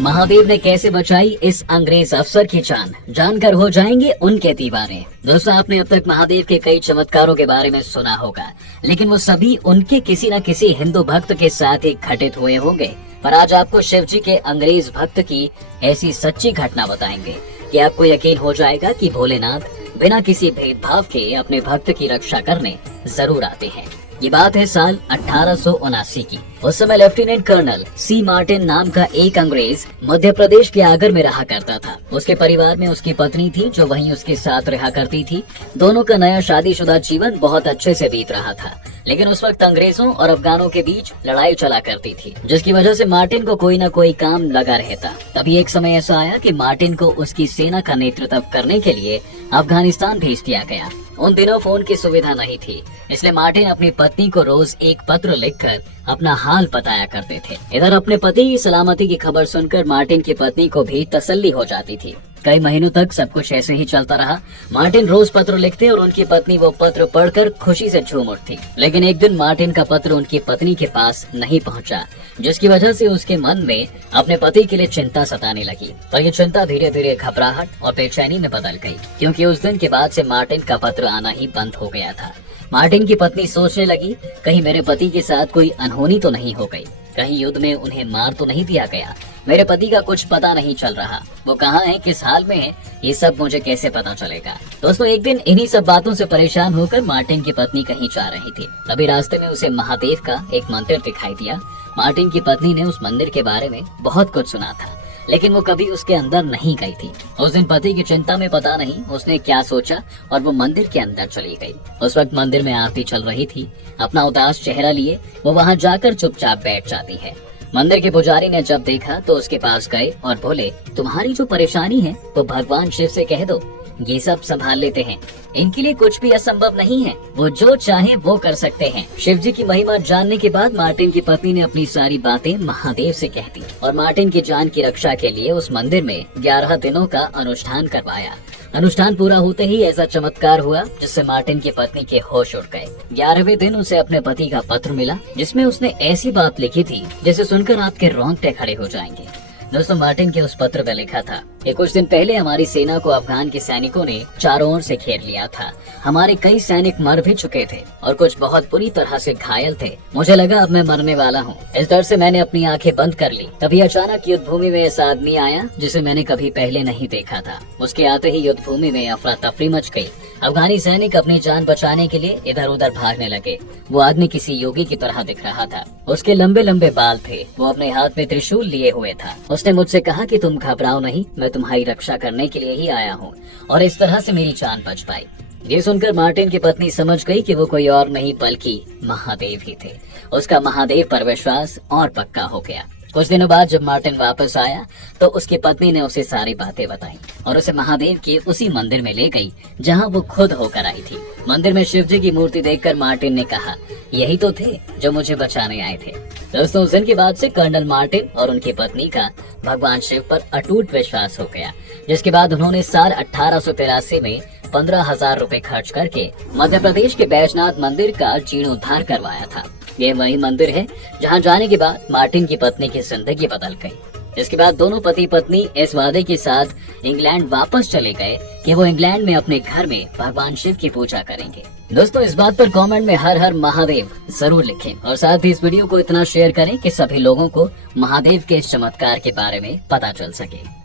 महादेव ने कैसे बचाई इस अंग्रेज अफसर की जान, जानकर हो जाएंगे उनके दीवाने। दोस्तों, आपने अब तक महादेव के कई चमत्कारों के बारे में सुना होगा, लेकिन वो सभी उनके किसी न किसी हिंदू भक्त के साथ ही घटित हुए होंगे। पर आज आपको शिव जी के अंग्रेज भक्त की ऐसी सच्ची घटना बताएंगे कि आपको यकीन हो जाएगा कि भोलेनाथ बिना किसी भेदभाव के अपने भक्त की रक्षा करने जरूर आते हैं। ये बात है साल 1879 की। उस समय लेफ्टिनेंट कर्नल सी मार्टिन नाम का एक अंग्रेज मध्य प्रदेश के आगर में रहा करता था। उसके परिवार में उसकी पत्नी थी जो वहीं उसके साथ रहा करती थी। दोनों का नया शादीशुदा जीवन बहुत अच्छे से बीत रहा था, लेकिन उस वक्त अंग्रेजों और अफगानों के बीच लड़ाई चला करती थी, जिसकी वजह से मार्टिन को कोई न कोई काम लगा रहता। तभी एक समय ऐसा आया कि मार्टिन को उसकी सेना का नेतृत्व करने के लिए अफगानिस्तान भेज दिया गया। उन दिनों फोन की सुविधा नहीं थी, इसलिए मार्टिन अपनी पत्नी को रोज एक पत्र लिखकर अपना हाल बताया करते थे। इधर अपने पति की सलामती की खबर सुनकर मार्टिन की पत्नी को भी तसल्ली हो जाती थी। कई महीनों तक सब कुछ ऐसे ही चलता रहा। मार्टिन रोज पत्र लिखते और उनकी पत्नी वो पत्र पढ़कर खुशी से झूम उठती। लेकिन एक दिन मार्टिन का पत्र उनकी पत्नी के पास नहीं पहुंचा, जिसकी वजह से उसके मन में अपने पति के लिए चिंता सताने लगी। पर ये चिंता धीरे धीरे घबराहट और बेचैनी में बदल गई, क्योंकि उस दिन के बाद से मार्टिन का पत्र आना ही बंद हो गया था। मार्टिन की पत्नी सोचने लगी, कहीं मेरे पति के साथ कोई अनहोनी तो नहीं हो गई, कहीं युद्ध में उन्हें मार तो नहीं दिया गया। मेरे पति का कुछ पता नहीं चल रहा, वो कहाँ है, किस हाल में है, ये सब मुझे कैसे पता चलेगा। दोस्तों, एक दिन इन्हीं सब बातों से परेशान होकर मार्टिन की पत्नी कहीं जा रही थी। तभी रास्ते में उसे महादेव का एक मंदिर दिखाई दिया। मार्टिन की पत्नी ने उस मंदिर के बारे में बहुत कुछ सुना था, लेकिन वो कभी उसके अंदर नहीं गई थी। उस दिन पति की चिंता में पता नहीं उसने क्या सोचा और वो मंदिर के अंदर चली गई। उस वक्त मंदिर में आरती चल रही थी। अपना उदास चेहरा लिए वो वहाँ जाकर चुपचाप बैठ जाती है। मंदिर के पुजारी ने जब देखा तो उसके पास गए और बोले, तुम्हारी जो परेशानी है तो भगवान शिव से कह दो, ये सब संभाल लेते हैं, इनके लिए कुछ भी असंभव नहीं है, वो जो चाहे वो कर सकते हैं। शिव जी की महिमा जानने के बाद मार्टिन की पत्नी ने अपनी सारी बातें महादेव से कह दी और मार्टिन की जान की रक्षा के लिए उस मंदिर में 11 दिनों का अनुष्ठान करवाया। अनुष्ठान पूरा होते ही ऐसा चमत्कार हुआ जिससे मार्टिन की पत्नी के होश उड़ गए। 11वें दिन उसे अपने पति का पत्र मिला, जिसमें उसने ऐसी बात लिखी थी जिसे सुनकर आपके रोंगटे खड़े हो जाएंगे। दोस्तों, मार्टिन के उस पत्र में लिखा था कि कुछ दिन पहले हमारी सेना को अफगान के सैनिकों ने चारों ओर से घेर लिया था। हमारे कई सैनिक मर भी चुके थे और कुछ बहुत बुरी तरह से घायल थे। मुझे लगा अब मैं मरने वाला हूँ। इस डर से मैंने अपनी आंखें बंद कर ली। तभी अचानक युद्ध भूमि में ऐसा आदमी आया जिसे मैंने कभी पहले नहीं देखा था। उसके आते ही युद्ध भूमि में अफरा तफरी मच गई। अफगानी सैनिक अपनी जान बचाने के लिए इधर उधर भागने लगे। वो आदमी किसी योगी की तरह दिख रहा था। उसके लंबे लंबे बाल थे। वो अपने हाथ में त्रिशूल लिए हुए था। उसने मुझसे कहा कि तुम घबराओ नहीं, मैं तुम्हारी रक्षा करने के लिए ही आया हूँ, और इस तरह से मेरी जान बच पाई। ये सुनकर मार्टिन की पत्नी समझ गई कि वो कोई और नहीं बल्कि महादेव ही थे। उसका महादेव पर विश्वास और पक्का हो गया। कुछ दिनों बाद जब मार्टिन वापस आया तो उसकी पत्नी ने उसे सारी बातें बताई और उसे महादेव के उसी मंदिर में ले गई जहां वो खुद होकर आई थी। मंदिर में शिव जी की मूर्ति देखकर मार्टिन ने कहा, यही तो थे जो मुझे बचाने आए थे। दोस्तों, उस दिन के बाद से कर्नल मार्टिन और उनकी पत्नी का भगवान शिव पर अटूट विश्वास हो गया, जिसके बाद उन्होंने साल 1883 में 15,000 रुपए खर्च करके मध्य प्रदेश के बैजनाथ मंदिर का जीर्णोद्धार करवाया था। ये वही मंदिर है जहां जाने के बाद मार्टिन की पत्नी की जिंदगी बदल गई। इसके बाद दोनों पति पत्नी इस वादे के साथ इंग्लैंड वापस चले गए कि वो इंग्लैंड में अपने घर में भगवान शिव की पूजा करेंगे। दोस्तों, इस बात पर कमेंट में हर हर महादेव जरूर लिखें और साथ ही इस वीडियो को इतना शेयर करें कि सभी लोगों को महादेव के इस चमत्कार के बारे में पता चल सके।